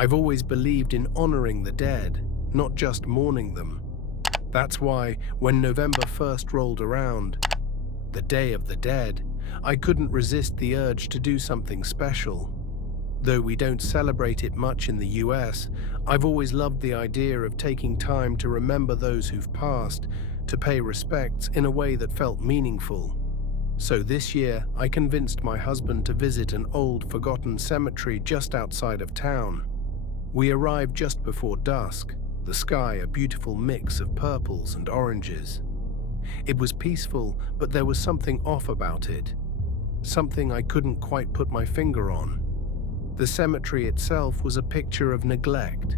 I've always believed in honoring the dead, not just mourning them. That's why, when November 1st rolled around, the Day of the Dead, I couldn't resist the urge to do something special. Though we don't celebrate it much in the US, I've always loved the idea of taking time to remember those who've passed, to pay respects in a way that felt meaningful. So this year, I convinced my husband to visit an old, forgotten cemetery just outside of town. We arrived just before dusk, the sky a beautiful mix of purples and oranges. It was peaceful, but there was something off about it. Something I couldn't quite put my finger on. The cemetery itself was a picture of neglect.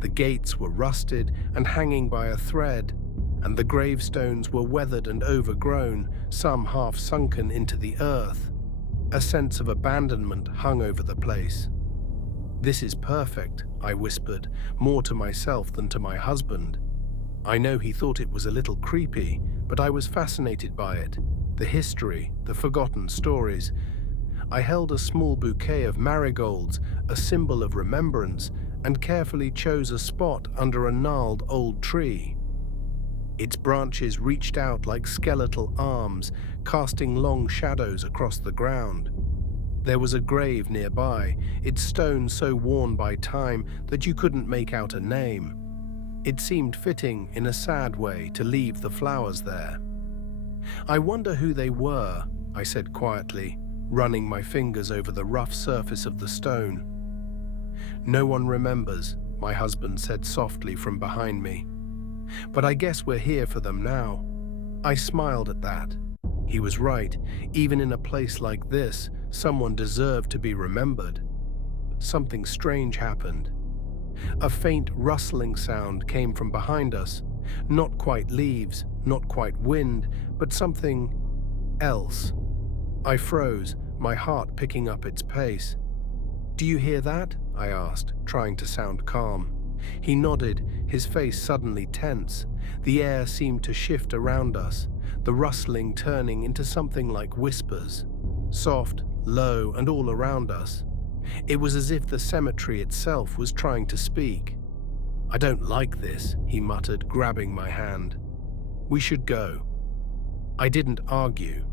The gates were rusted and hanging by a thread, and the gravestones were weathered and overgrown, some half sunken into the earth. A sense of abandonment hung over the place. "This is perfect," I whispered, more to myself than to my husband. I know he thought it was a little creepy, but I was fascinated by it. The history, the forgotten stories. I held a small bouquet of marigolds, a symbol of remembrance, and carefully chose a spot under a gnarled old tree. Its branches reached out like skeletal arms, casting long shadows across the ground. There was a grave nearby, its stone so worn by time that you couldn't make out a name. It seemed fitting, in a sad way, to leave the flowers there. "I wonder who they were," I said quietly, running my fingers over the rough surface of the stone. "No one remembers," my husband said softly from behind me. "But I guess we're here for them now." I smiled at that. He was right. Even in a place like this, someone deserved to be remembered. Something strange happened. A faint rustling sound came from behind us. Not quite leaves, not quite wind, but something else. I froze, my heart picking up its pace. "Do you hear that?" I asked, trying to sound calm. He nodded, his face suddenly tense. The air seemed to shift around us, the rustling turning into something like whispers. Soft, low, and all around us. It was as if the cemetery itself was trying to speak. "I don't like this," he muttered, grabbing my hand. "We should go." I didn't argue.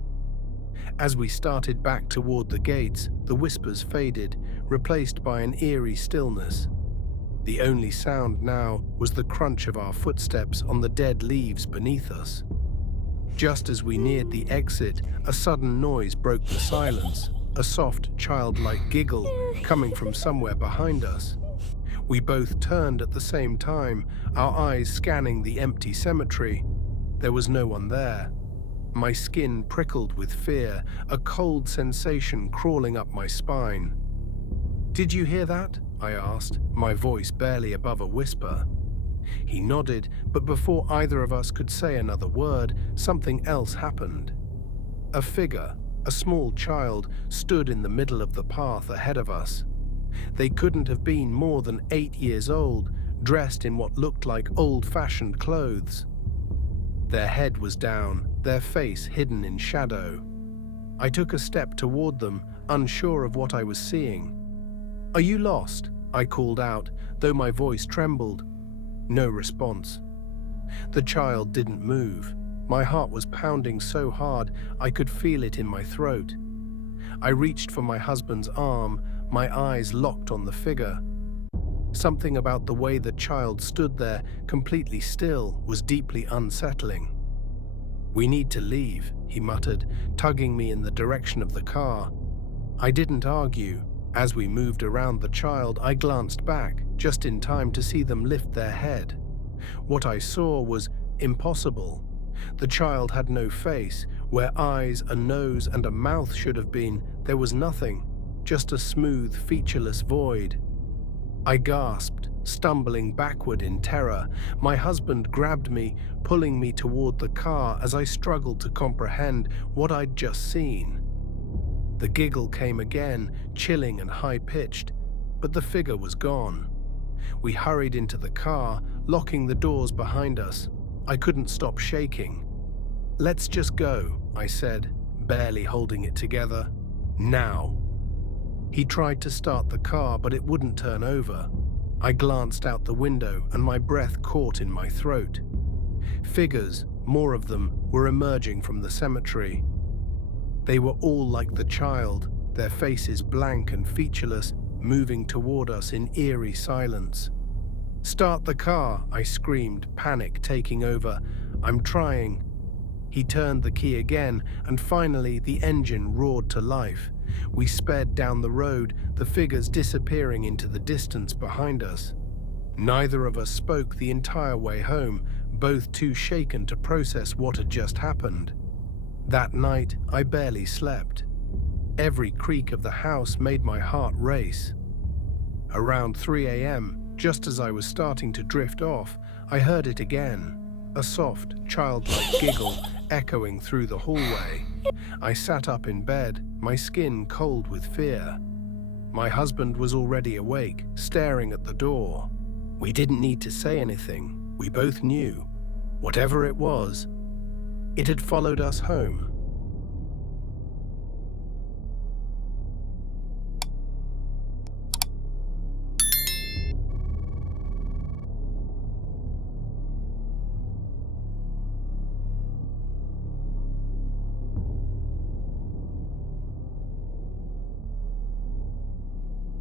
As we started back toward the gates, the whispers faded, replaced by an eerie stillness. The only sound now was the crunch of our footsteps on the dead leaves beneath us. Just as we neared the exit, a sudden noise broke the silence, a soft, childlike giggle coming from somewhere behind us. We both turned at the same time, our eyes scanning the empty cemetery. There was no one there. My skin prickled with fear, a cold sensation crawling up my spine. "Did you hear that?" I asked, my voice barely above a whisper. He nodded, but before either of us could say another word, something else happened. A figure, a small child, stood in the middle of the path ahead of us. They couldn't have been more than 8 years old, dressed in what looked like old-fashioned clothes. Their head was down, their face hidden in shadow. I took a step toward them, unsure of what I was seeing. "Are you lost?" I called out, though my voice trembled. No response. The child didn't move. My heart was pounding so hard I could feel it in my throat. I reached for my husband's arm, my eyes locked on the figure. Something about the way the child stood there, completely still, was deeply unsettling. "We need to leave," he muttered, tugging me in the direction of the car. I didn't argue. As we moved around the child, I glanced back, just in time to see them lift their head. What I saw was impossible. The child had no face. Where eyes, a nose, and a mouth should have been, there was nothing, just a smooth, featureless void. I gasped, stumbling backward in terror. My husband grabbed me, pulling me toward the car as I struggled to comprehend what I'd just seen. The giggle came again, chilling and high-pitched, but the figure was gone. We hurried into the car, locking the doors behind us. I couldn't stop shaking. "Let's just go," I said, barely holding it together. "Now." He tried to start the car, but it wouldn't turn over. I glanced out the window and my breath caught in my throat. Figures, more of them, were emerging from the cemetery. They were all like the child, their faces blank and featureless, moving toward us in eerie silence. "Start the car," I screamed, panic taking over. "I'm trying." He turned the key again, and finally the engine roared to life. We sped down the road, the figures disappearing into the distance behind us. Neither of us spoke the entire way home, both too shaken to process what had just happened. That night, I barely slept. Every creak of the house made my heart race. Around 3 a.m., just as I was starting to drift off, I heard it again, a soft, childlike giggle echoing through the hallway. I sat up in bed, my skin cold with fear. My husband was already awake, staring at the door. We didn't need to say anything. We both knew. Whatever it was, it had followed us home.